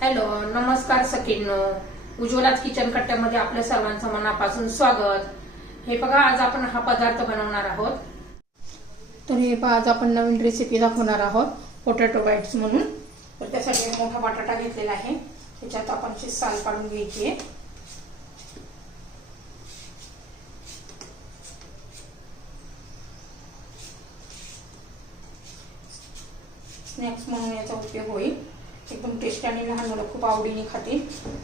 Hello, नमस्कार सखींनो. उज्ज्वलाच kitchen कट्ट्यामध्ये आपल्या सर्वांचं मनापासून स्वागत. हे बघा, आज आपण हा पदार्थ बनवणार आहोत. तर हे पहा, आज आपण नवीन रेसिपी दाखवणार आहोत, पोटॅटो बाईट्स म्हणून. तर त्यासाठी एक मोठा बटाटा घेतलेला आहे. त्याच्यात आपण साल काढून घ्यायची आहे. स्नॅक्स म्हणून याचा उपयोग होईल. एकदम टेस्टी आणि लहान मुलं खूप आवडीने खातील.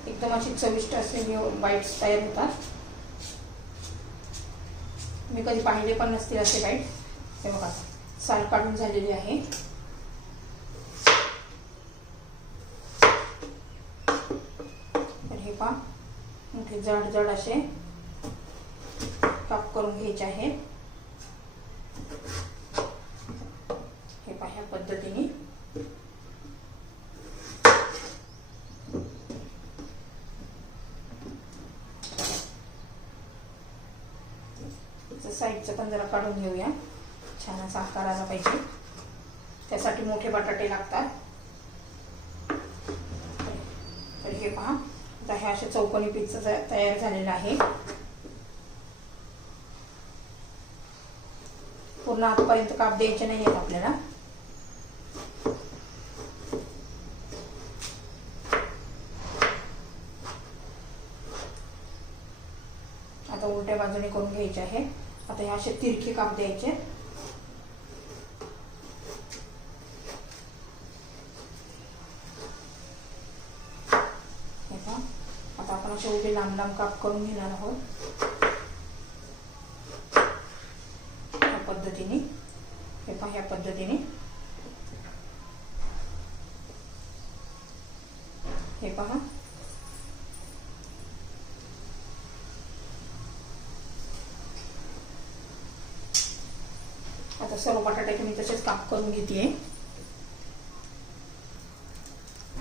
एकदम अशी चविष्ट असलेली बाईट्स तयार होतात. मी कधी पाहिले पण नसतील असे बाईट्स. हे बघा, साल काढून झालेली आहे. तर हे पहा, मोठे जड जड असे काप करून घ्यायचे आहेत. हे पहा, ह्या पद्धतीने साईडचं पण जरा काढून घेऊया. छान असा आकार आला पाहिजे. त्यासाठी मोठे बटाटे लागतात. तर हे पहा, आता हे असे चौकोनी पीस तयार झालेलं आहे. पूर्ण आतपर्यंत काप द्यायचे नाही आहेत आपल्याला. आता उलट्या बाजूने करून घ्यायचे आहे. आता हे असे तिरके काप द्यायचे. आता आपण असे उभे लांब लांब काप करून घेणार आहोत. या पद्धतीने, हे पहा, ह्या पद्धतीने. हे पहा, आता सर्व बटाट्याचे मी तसेच काप करून घेते.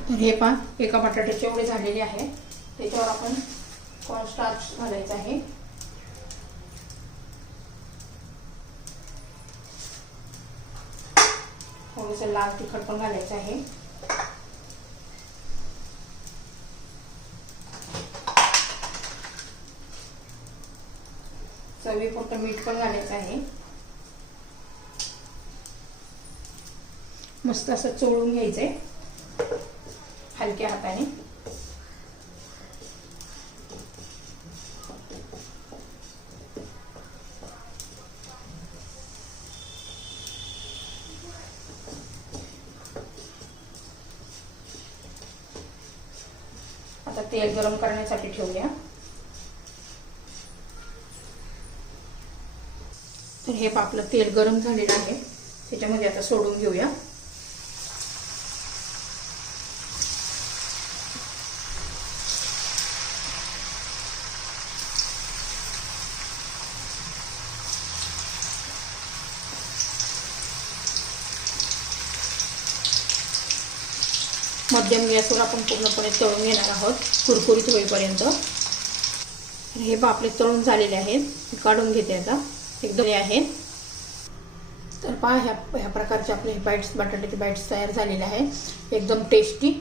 तर हे पहा, एका बटाट्याचे एवढे झालेले आहे. त्याच्यावर आपण कॉर्नस्टार्च घालायचं आहे. थोडंसं लाल तिखट पण घालायचं आहे. चवीपुरतं मीठ पण घालायचं आहे. मस्त असं चोळून घ्यायचंय हलक्या हाताने. आता तेल गरम करण्यासाठी ठेवूया. तर हे आपलं तेल गरम झालेलं आहे. त्याच्यामध्ये आता सोडून घेऊया. मध्यम गॅसवर आपण पूर्णपणे तळून घेणार आहोत, कुरकुरीत होईपर्यंत. हे बा, आपले तळून झालेले आहेत. काढून घेते आता. एकदम आहेत. तर पहा, ह्या प्रकारचे आपले बाईट्स, बटाट्याचे बाईट्स तयार झालेले आहेत. एकदम टेस्टी